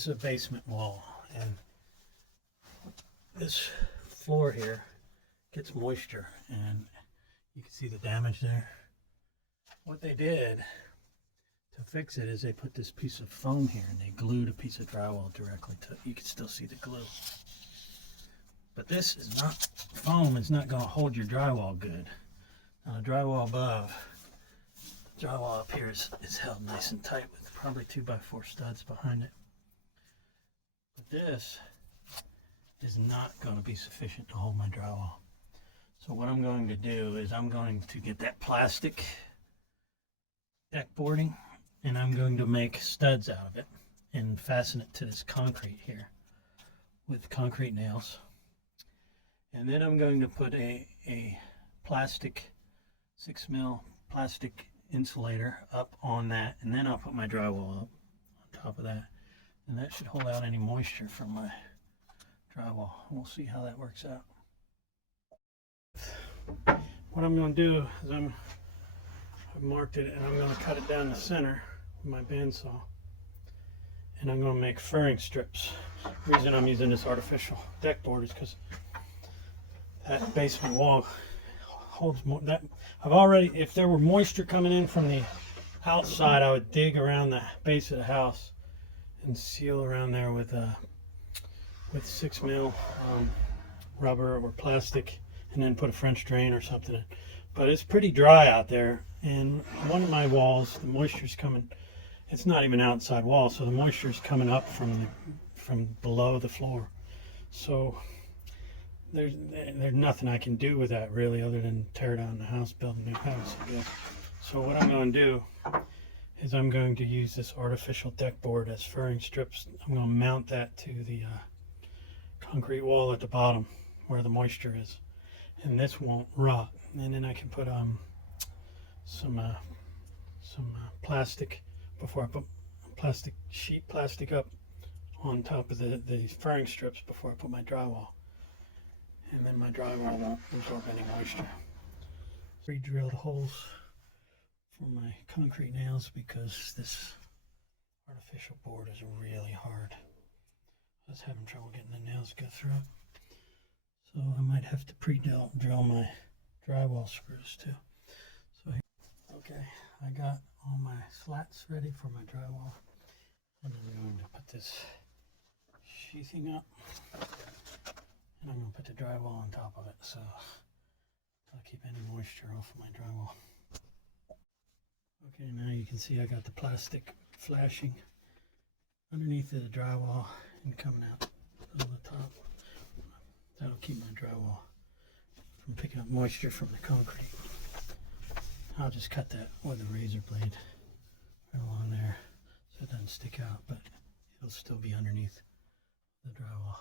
This is a basement wall, and this floor here gets moisture, and you can see the damage there. What they did to fix it is they put this piece of foam here, and they glued a piece of drywall directly to it. You can still see the glue. But this is not, foam is not going to hold your drywall good. Now the drywall above, the drywall up here is held nice and tight with probably 2x4 studs behind it. But this is not going to be sufficient to hold my drywall. So what I'm going to do is I'm going to get that plastic deck boarding, and I'm going to make studs out of it and fasten it to this concrete here with concrete nails. And then I'm going to put a plastic 6mm plastic insulator up on that, and then I'll put my drywall up on top of that, and that should hold out any moisture from my drywall. We'll see how that works out. What I'm going to do is I've marked it, and I'm going to cut it down the center with my bandsaw, and I'm going to make furring strips. The reason I'm using this artificial deck board is because that basement wall holds more. That I've already, if there were moisture coming in from the outside, I would dig around the base of the house and seal around there with 6mm rubber or plastic, and then put a French drain or something in. But it's pretty dry out there, and one of my walls, the moisture's coming, it's not even outside wall, so the moisture's coming up from below the floor. So there's nothing I can do with that really, other than tear down the house, build a new house, I guess. So what I'm going to do is I'm going to use this artificial deck board as furring strips. I'm going to mount that to the concrete wall at the bottom where the moisture is, and this won't rot. And then I can put some plastic, before I put plastic up on top of the furring strips before I put my drywall. And then my drywall won't absorb any moisture. Re-drilled holes for my concrete nails because this artificial board is really hard. I was having trouble getting the nails to go through it. So I might have to pre-drill my drywall screws too. So okay, I got all my slats ready for my drywall. And I'm going to put this sheathing up. And I'm going to put the drywall on top of it, so I'll keep any moisture off of my drywall. Okay, now you can see I got the plastic flashing underneath the drywall and coming out on the top. That'll keep my drywall from picking up moisture from the concrete. I'll just cut that with a razor blade right along there so it doesn't stick out, but it'll still be underneath the drywall.